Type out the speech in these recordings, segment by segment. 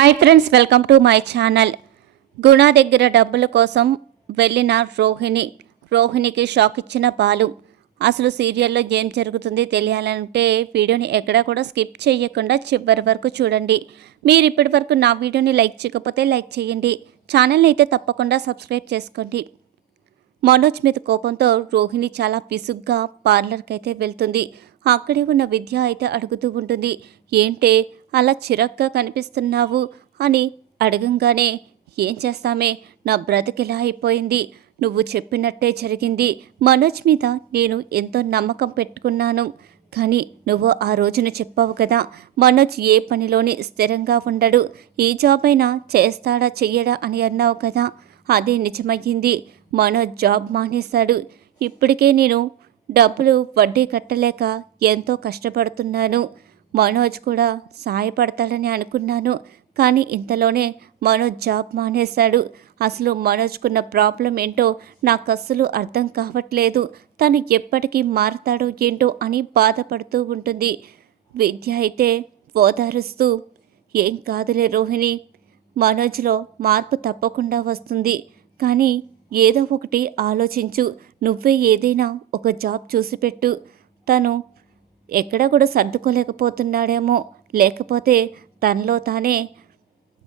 Hi friends, welcome to my channel. గుణ దగ్గర డబ్బుల కోసం వెళ్ళిన రోహిణికి షాక్ ఇచ్చిన బాలు. అసలు సీరియల్లో ఏం జరుగుతుంది తెలియాలంటే వీడియోని ఎక్కడా కూడా స్కిప్ చేయకుండా చివరి వరకు చూడండి. మీరు ఇప్పటి వరకు నా వీడియోని లైక్ చేయకపోతే లైక్ చేయండి. ఛానల్ని అయితే తప్పకుండా సబ్స్క్రైబ్ చేసుకోండి. మనోజ్ మీద కోపంతో రోహిణి చాలా పిసుగ్గా పార్లర్కి అయితే వెళ్తుంది. అక్కడే ఉన్న విద్య అయితే అడుగుతూ ఉంటుంది, ఏంటే అలా చిరగ్గా కనిపిస్తున్నావు అని అడగంగానే, ఏం చేస్తామే, నా బ్రతికిలా అయిపోయింది, నువ్వు చెప్పినట్టే జరిగింది. మనోజ్ మీద నేను ఎంతో నమ్మకం పెట్టుకున్నాను, కానీ నువ్వు ఆ రోజున చెప్పావు కదా, మనోజ్ ఏ పనిలోని స్థిరంగా ఉండడు, ఈ జాబ్ అయినా చేస్తాడా చెయ్యడా అని అన్నావు కదా, అదే నిజమయ్యింది. మనోజ్ జాబ్ మానేశాడు. ఇప్పటికే నేను డబ్బులు వడ్డీ కట్టలేక ఎంతో కష్టపడుతున్నాను. మనోజ్ కూడా సాయపడతాడని అనుకున్నాను, కానీ ఇంతలోనే మనోజ్ జాబ్ మానేశాడు. అసలు మనోజ్కున్న ప్రాబ్లం ఏంటో నాకు అస్సలు అర్థం కావట్లేదు. తను ఎప్పటికీ మారతాడో ఏంటో అని బాధపడుతూ ఉంటుంది. విద్య అయితే ఓదారుస్తూ, ఏం కాదులే రోహిణి, మనోజ్లో మార్పు తప్పకుండా వస్తుంది, కానీ ఏదో ఒకటి ఆలోచించు, నువ్వే ఏదైనా ఒక జాబ్ చూసిపెట్టు. తను ఎక్కడ కూడా సర్దుకోలేకపోతున్నాడేమో, లేకపోతే తనలో తానే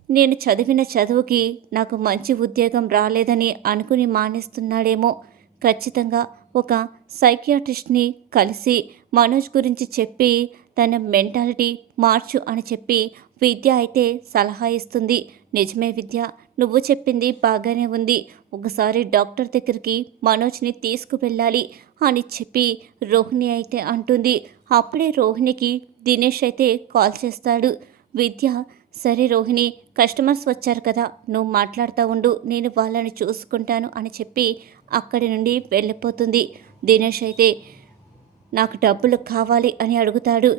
నేను చదివిన చదువుకి నాకు మంచి ఉద్యోగం రాలేదని అనుకుని మానేస్తున్నాడేమో. ఖచ్చితంగా ఒక సైకియాట్రిస్ట్ని కలిసి మనోజ్ గురించి చెప్పి తన మెంటాలిటీ మార్చు అని చెప్పి విద్య అయితే సలహా ఇస్తుంది. నిజమే విద్య, నువ్వు చెప్పింది బాగానే ఉంది, ఒకసారి డాక్టర్ దగ్గరికి మనోజ్ని తీసుకువెళ్ళాలి అని చెప్పి రోహిణి అయితే అంటుంది. అప్పుడే రోహిణికి దినేష్ అయితే కాల్ చేస్తాడు. విద్య, సరే రోహిణి, కస్టమర్స్ వచ్చారు కదా, నువ్వు మాట్లాడుతూ ఉండు, నేను వాళ్ళని చూసుకుంటాను అని చెప్పి అక్కడి నుండి వెళ్ళిపోతుంది. దినేష్ అయితే, నాకు డబ్బులు కావాలి అని అడుగుతాడు.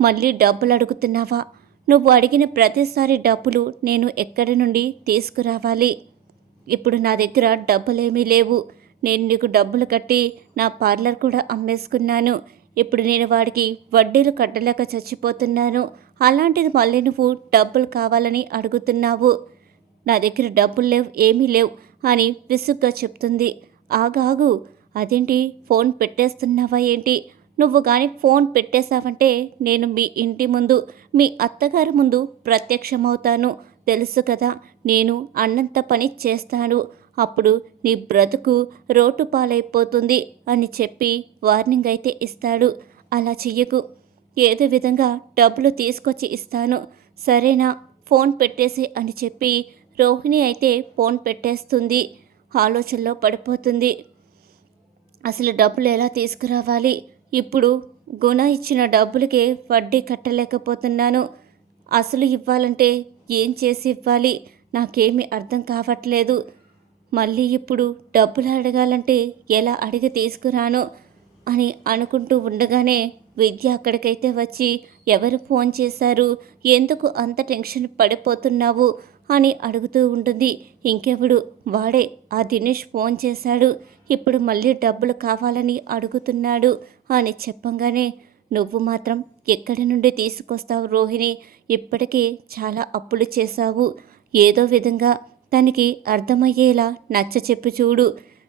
మళ్ళీ డబ్బులు అడుగుతున్నావా? నువ్వు అడిగిన ప్రతిసారి డబ్బులు నేను ఎక్కడి నుండి తీసుకురావాలి? ఇప్పుడు నా దగ్గర డబ్బులేమీ లేవు. నేను నీకు డబ్బులు కట్టి నా పార్లర్ కూడా అమ్మేసుకున్నాను. ఇప్పుడు నేను వాడికి వడ్డీలు కట్టలేక చచ్చిపోతున్నాను. అలాంటిది మళ్ళీ నువ్వు డబ్బులు కావాలని అడుగుతున్నావు. నా దగ్గర డబ్బులు లేవు, ఏమీ లేవు అని విసుగ్గా చెప్తుంది. ఆగాగు, అదేంటి ఫోన్ పెట్టేస్తున్నావా ఏంటి? నువ్వు కానీ ఫోన్ పెట్టేశావంటే నేను మీ ఇంటి ముందు, మీ అత్తగారి ముందు ప్రత్యక్షమవుతాను. తెలుసు కదా, నేను అన్నంత పని చేస్తాను. అప్పుడు నీ బ్రతుకు రోడ్డు పాలైపోతుంది అని చెప్పి వార్నింగ్ అయితే ఇస్తాడు. అలా చెయ్యకు, ఏదో విధంగా డబ్బులు తీసుకొచ్చి ఇస్తాను, సరేనా? ఫోన్ పెట్టేసి అని చెప్పి రోహిణి అయితే ఫోన్ పెట్టేస్తుంది. ఆలోచనలో పడిపోతుంది. అసలు డబ్బులు ఎలా తీసుకురావాలి? ఇప్పుడు గుణ ఇచ్చిన డబ్బులకే వడ్డీ కట్టలేకపోతున్నాను. అసలు ఇవ్వాలంటే ఏం చేసి ఇవ్వాలి? నాకేమీ అర్థం కావట్లేదు. మళ్ళీ ఇప్పుడు డబ్బులు అడగాలంటే ఎలా అడిగి తీసుకురాను అని అనుకుంటూ ఉండగానే విద్య అక్కడికైతే వచ్చి, ఎవరు ఫోన్ చేశారు, ఎందుకు అంత టెన్షన్ పడిపోతున్నావు అని అడుగుతూ ఉంటుంది. ఇంకెవడు, వాడే, ఆ దినేష్ ఫోన్ చేశాడు, ఇప్పుడు మళ్ళీ డబ్బులు కావాలని అడుగుతున్నాడు అని చెప్పంగానే, నువ్వు మాత్రం ఎక్కడి నుండి తీసుకొస్తావు రోహిణి? ఇప్పటికే చాలా అప్పులు చేశావు. ఏదో విధంగా తనకి అర్థమయ్యేలా నచ్చ చెప్పు చూడు.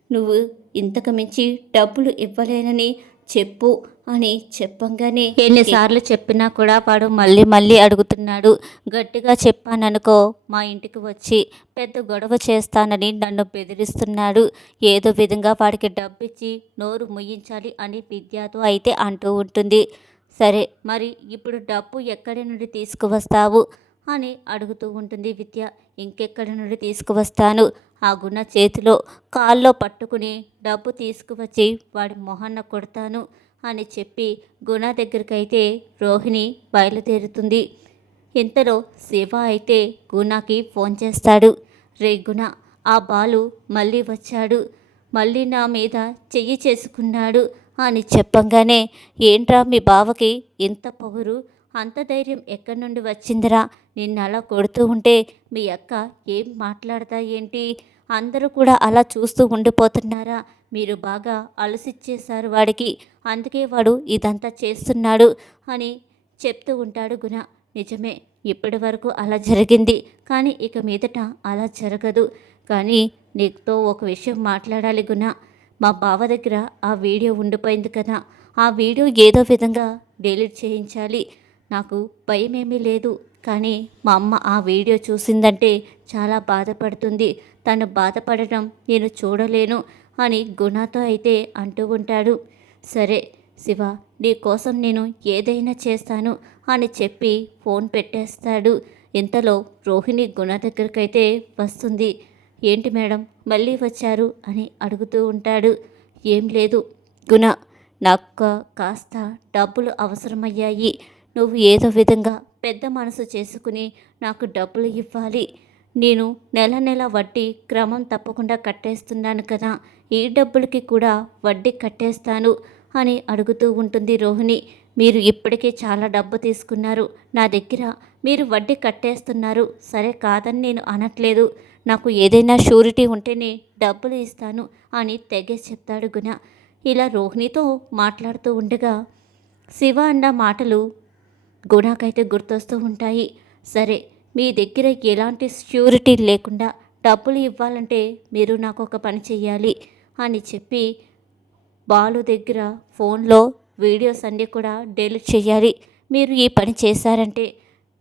నువ్వు ఇంతకు మించి డబ్బులు ఇవ్వలేనని చెప్పు అని చెప్పంగానే, ఎన్నిసార్లు చెప్పినా కూడా వాడు మళ్ళీ మళ్ళీ అడుగుతున్నాడు. గట్టిగా చెప్పాననుకో, మా ఇంటికి వచ్చి పెద్ద గొడవ చేస్తానని నన్ను బెదిరిస్తున్నాడు. ఏదో విధంగా వాడికి డబ్బు ఇచ్చి నోరు ముయ్యించాలి అని విద్యతో అయితే అంటూ ఉంటుంది. సరే, మరి ఇప్పుడు డబ్బు ఎక్కడి నుండి తీసుకువస్తావు అని అడుగుతూ ఉంటుంది విద్య. ఇంకెక్కడి నుండి తీసుకువస్తాను? ఆ గుణ చేతిలో కాల్లో పట్టుకుని డబ్బు తీసుకువచ్చి వాడి మొహన్న కొడతాను అని చెప్పి గుణ దగ్గరికైతే రోహిణి బయలుదేరుతుంది. ఇంతలో శివ అయితే గుణకి ఫోన్ చేస్తాడు. రే గుణ, ఆ బాలు మళ్ళీ వచ్చాడు, మళ్ళీ నా మీద చెయ్యి చేసుకున్నాడు అని చెప్పంగానే, ఏంట్రా మీ బావకి ఇంత పొగరు, అంత ధైర్యం ఎక్కడి నుండి వచ్చిందిరా? నిన్ను అలా కొడుతూ ఉంటే మీ అక్క ఏం మాట్లాడతా ఏంటి? అందరూ కూడా అలా చూస్తూ ఉండిపోతున్నారా? మీరు బాగా అలసిచ్చేశారు వాడికి, అందుకే వాడు ఇదంతా చేస్తున్నాడు అని చెప్తూ ఉంటాడు గుణ. నిజమే, ఇప్పటి వరకు అలా జరిగింది, కానీ ఇక మీదట అలా జరగదు. కానీ నీతో ఒక విషయం మాట్లాడాలి గుణ. మా బావ దగ్గర ఆ వీడియో ఉండిపోయింది కదా, ఆ వీడియో ఏదో విధంగా డిలీట్ చేయించాలి. నాకు భయమేమీ లేదు, కానీ మా అమ్మ ఆ వీడియో చూసిందంటే చాలా బాధపడుతుంది. తను బాధపడటం నేను చూడలేను అని గుణతో అయితే అంటూ ఉంటాడు. సరే శివ, నీ కోసం నేను ఏదైనా చేస్తాను అని చెప్పి ఫోన్ పెట్టేస్తాడు. ఇంతలో రోహిణి గుణ దగ్గరకైతే వస్తుంది. ఏంటి మేడం మళ్ళీ వచ్చారు అని అడుగుతూ ఉంటాడు. ఏం లేదు గుణ, నాకు కాస్త డబ్బులు అవసరమయ్యాయి. నువ్వు ఏదో విధంగా పెద్ద మనసు చేసుకుని నాకు డబ్బులు ఇవ్వాలి. నేను నెల నెల వడ్డీ క్రమం తప్పకుండా కట్టేస్తున్నాను కదా, ఈ డబ్బులకి కూడా వడ్డీ కట్టేస్తాను అని అడుగుతూ ఉంటుంది రోహిణి. మీరు ఇప్పటికే చాలా డబ్బు తీసుకున్నారు నా దగ్గర, మీరు వడ్డీ కట్టేస్తున్నారు. సరే కాదని నేను అనట్లేదు, నాకు ఏదైనా షూరిటీ ఉంటేనే డబ్బులు ఇస్తాను అని తెగేసి చెప్తాడు గుణ. ఇలా రోహిణితో మాట్లాడుతూ ఉండగా శివ అన్న మాటలు గుణకైతే గుర్తొస్తూ ఉంటాయి. సరే, మీ దగ్గర ఎలాంటి ష్యూరిటీ లేకుండా డబ్బులు ఇవ్వాలంటే మీరు నాకు ఒక పని చెయ్యాలి అని చెప్పి బాలు దగ్గర ఫోన్లో వీడియోస్ అన్నీ కూడా డిలీట్ చేయాలి. మీరు ఈ పని చేశారంటే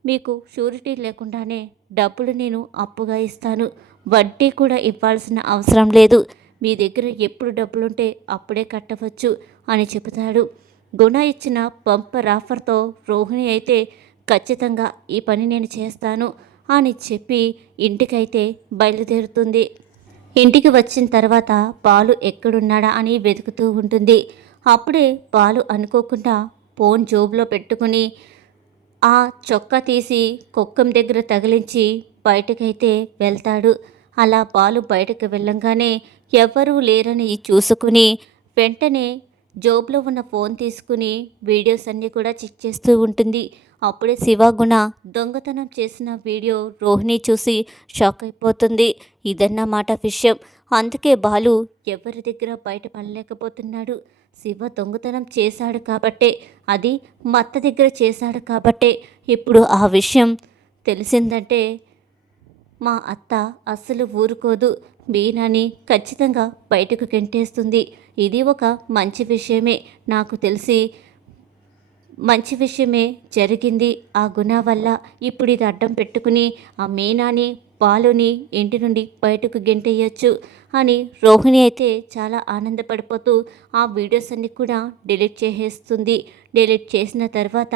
మీకు షూరిటీ లేకుండానే డబ్బులు నేను అప్పుగా ఇస్తాను. వడ్డీ కూడా ఇవ్వాల్సిన అవసరం లేదు. మీ దగ్గర ఎప్పుడు డబ్బులుంటే అప్పుడే కట్టవచ్చు అని చెబుతాడు. గుణ ఇచ్చిన బంపర్ ఆఫర్తో రోహిణి అయితే ఖచ్చితంగా ఈ పని నేను చేస్తాను అని చెప్పి ఇంటికైతే బయలుదేరుతుంది. ఇంటికి వచ్చిన తర్వాత బాలు ఎక్కడున్నాడా అని వెతుకుతూ ఉంటుంది. అప్పుడే బాలు అనుకోకుండా ఫోన్ జోబులో పెట్టుకుని ఆ చొక్కా తీసి కుక్కం దగ్గర తగిలించి బయటకైతే వెళ్తాడు. అలా బాలు బయటకు వెళ్ళంగానే ఎవ్వరూ లేరని చూసుకుని వెంటనే జోబులో ఉన్న ఫోన్ తీసుకుని వీడియోస్ అన్నీ కూడా చెక్ చేస్తూ ఉంటుంది. అప్పుడే శివగుణ దొంగతనం చేసిన వీడియో రోహిణి చూసి షాక్ అయిపోతుంది. ఇదన్నమాట విషయం. అందుకే బాలు ఎవరి దగ్గర బయటపడలేకపోతున్నాడు. శివ దొంగతనం చేశాడు కాబట్టే, అది మత్త దగ్గర చేశాడు కాబట్టే ఇప్పుడు ఆ విషయం తెలిసిందంటే మా అత్త అస్సలు ఊరుకోదు. మీనాని ఖచ్చితంగా బయటకు గెంటేస్తుంది. ఇది ఒక మంచి విషయమే, నాకు తెలిసి మంచి విషయమే జరిగింది ఆ గుణ వల్ల. ఇప్పుడు ఇది అడ్డం పెట్టుకుని ఆ మీనాని బాలుని ఇంటి నుండి బయటకు గెంటేయచ్చు అని రోహిణి అయితే చాలా ఆనందపడిపోతూ ఆ వీడియోస్ అన్ని కూడా డిలీట్ చేసేస్తుంది. డిలీట్ చేసిన తర్వాత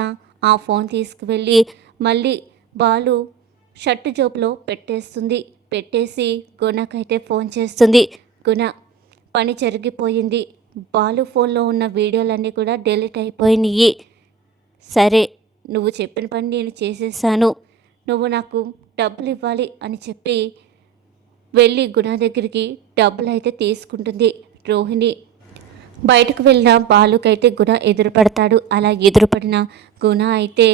ఆ ఫోన్ తీసుకువెళ్ళి మళ్ళీ బాలు షర్టు జోబులో పెట్టేస్తుంది. పెట్టేసి గుణకైతే ఫోన్ చేస్తుంది. గుణ, పని జరిగిపోయింది. బాలు ఫోన్లో ఉన్న వీడియోలన్నీ కూడా డిలీట్ అయిపోయినాయి. సరే, నువ్వు చెప్పిన పని నేను చేసేసాను. నువ్వు నాకు డబ్బులు ఇవ్వాలి అని చెప్పి వెళ్ళి గుణ దగ్గరికి డబ్బులు అయితే తీసుకుంటుంది రోహిణి. బయటకు వెళ్ళిన బాలుకైతే గుణ ఎదురుపడతాడు. అలా ఎదురుపడిన గుణ అయితే,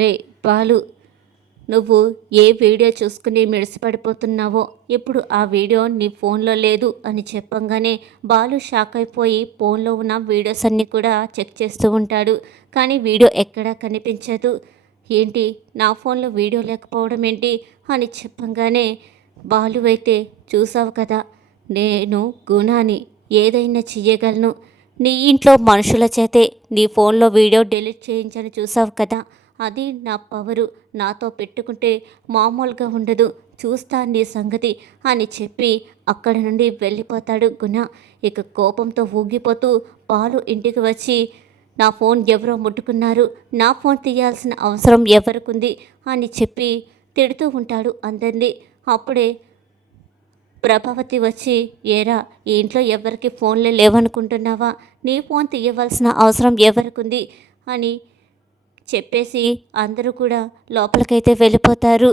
రే బాలు, నువ్వు ఏ వీడియో చూసుకుని మిడిసిపడిపోతున్నావో ఇప్పుడు ఆ వీడియో నీ ఫోన్లో లేదు అని చెప్పంగానే బాలు షాక్ అయిపోయి ఫోన్లో ఉన్న వీడియోస్ అన్నీ కూడా చెక్ చేస్తూ ఉంటాడు. కానీ వీడియో ఎక్కడా కనిపించదు. ఏంటి, నా ఫోన్లో వీడియో లేకపోవడం ఏంటి అని చెప్పంగానే బాలు అయితే, చూసావు కదా, నేను గుణాని ఏదైనా చెయ్యగలను. నీ ఇంట్లో మనుషుల చేతే నీ ఫోన్లో వీడియో డిలీట్ చేయించని చూసావు కదా, అది నా పవరు. నాతో పెట్టుకుంటే మామూలుగా ఉండదు, చూస్తా నీ సంగతి అని చెప్పి అక్కడి నుండి వెళ్ళిపోతాడు గుణ. ఇక కోపంతో ఊగిపోతూ బాలు ఇంటికి వచ్చి, నా ఫోన్ ఎవరో ముట్టుకున్నారు, నా ఫోన్ తీయాల్సిన అవసరం ఎవరికుంది అని చెప్పి తిడుతూ ఉంటాడు అందరినీ. అప్పుడే ప్రభావతి వచ్చి, ఏరా, ఈ ఇంట్లో ఎవరికి ఫోన్లే లేవనుకుంటున్నావా, నీ ఫోన్ తీయవలసిన అవసరం ఎవరికుంది అని చెప్పేసి అందరూ కూడా లోపలికైతే వెళ్ళిపోతారు.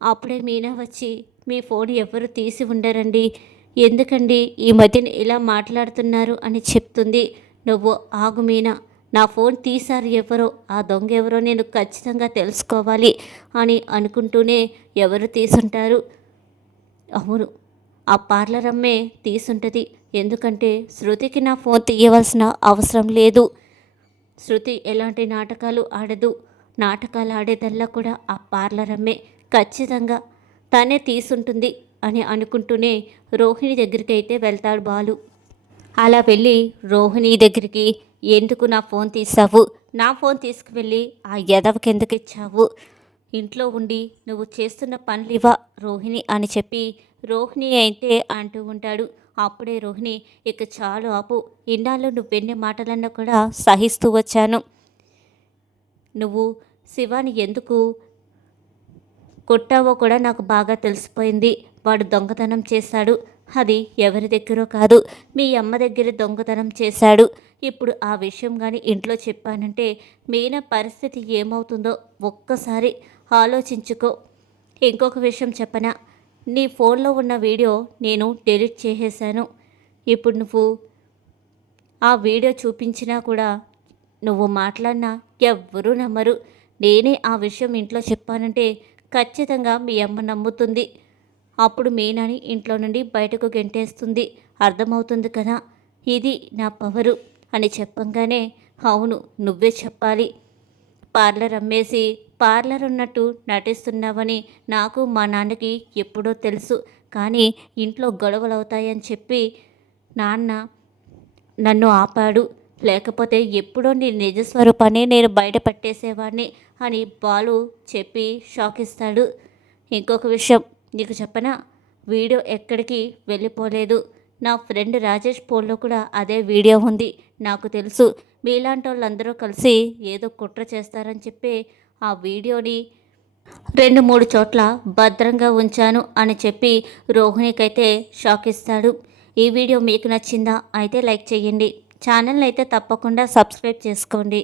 అప్పుడే మీనా వచ్చి, మీ ఫోన్ ఎవరు తీసి ఉండరండి, ఎందుకండి ఈ మధ్యన ఇలా మాట్లాడుతున్నారు అని చెప్తుంది. నువ్వు ఆగు మీనా, నా ఫోన్ తీశారు ఎవరో, ఆ దొంగ ఎవరో నేను ఖచ్చితంగా తెలుసుకోవాలి అని అనుకుంటూనే, ఎవరు తీసుంటారు? అవును, ఆ పార్లర్ అమ్మే తీసుంటుంది. ఎందుకంటే శృతికి నా ఫోన్ తీయవలసిన అవసరం లేదు. శృతి ఎలాంటి నాటకాలు ఆడదు. నాటకాలు ఆడేదల్లా కూడా ఆ పార్లర్ అమ్మే, ఖచ్చితంగా తనే తీసుంటుంది అని అనుకుంటూనే రోహిణి దగ్గరికి అయితే వెళ్తాడు బాలు. అలా వెళ్ళి రోహిణి దగ్గరికి, ఎందుకు నా ఫోన్ తీసావు, నా ఫోన్ తీసుకువెళ్ళి ఆ ఎదవకి ఎందుకు ఇచ్చావు, ఇంట్లో ఉండి నువ్వు చేస్తున్న పనులివా రోహిణి అని చెప్పి రోహిణి అయితే అంటూ ఉంటాడు. అప్పుడే రోహిణి, ఇక చాలు ఆపు, ఇన్నాళ్ళు నువ్వెన్ని మాటలన్నా కూడా సహిస్తూ వచ్చాను. నువ్వు శివాని ఎందుకు కొట్టావో కూడా నాకు బాగా తెలిసిపోయింది. వాడు దొంగతనం చేశాడు, అది ఎవరి దగ్గరో కాదు, మీ అమ్మ దగ్గర దొంగతనం చేశాడు. ఇప్పుడు ఆ విషయం కానీ ఇంట్లో చెప్పానంటే మీనా పరిస్థితి ఏమవుతుందో ఒక్కసారి ఆలోచించుకో. ఇంకొక విషయం చెప్పనా, నీ ఫోన్లో ఉన్న వీడియో నేను డిలీట్ చేసేసాను. ఇప్పుడు నువ్వు ఆ వీడియో చూపించినా కూడా, నువ్వు మాట్లాడినా ఎవ్వరూ నమ్మరు. నేనే ఆ విషయం ఇంట్లో చెప్పానంటే ఖచ్చితంగా మీ అమ్మ నమ్ముతుంది. అప్పుడు మీనాని ఇంట్లో నుండి బయటకు గెంటేస్తుంది. అర్థమవుతుంది కదా, ఇది నా పవరు అని చెప్పంగానే, అవును నువ్వే చెప్పాలి, పార్లర్ అమ్మేసి పార్లర్ ఉన్నట్టు నటిస్తున్నావని నాకు మా నాన్నకి ఎప్పుడో తెలుసు. కానీ ఇంట్లో గొడవలు అవుతాయని చెప్పి నాన్న నన్ను ఆపాడు, లేకపోతే ఎప్పుడో నీ నిజస్వరూపాన్ని నేను బయట పెట్టేసేవాడిని అని బాలు చెప్పి షాక్ ఇస్తాడు. ఇంకొక విషయం నీకు చెప్పనా, వీడియో ఎక్కడికి వెళ్ళిపోలేదు. నా ఫ్రెండ్ రాజేష్ ఫోన్లో కూడా అదే వీడియో ఉంది. నాకు తెలుసు మీలాంటి వాళ్ళందరూ కలిసి ఏదో కుట్ర చేస్తారని చెప్పి ఆ వీడియోని 2-3 చోట్ల భద్రంగా ఉంచాను అని చెప్పి రోహిణికైతే షాక్ ఇస్తాడు. ఈ వీడియో మీకు నచ్చిందా? అయితే లైక్ చేయండి. ఛానల్ని అయితే తప్పకుండా సబ్స్క్రైబ్ చేసుకోండి.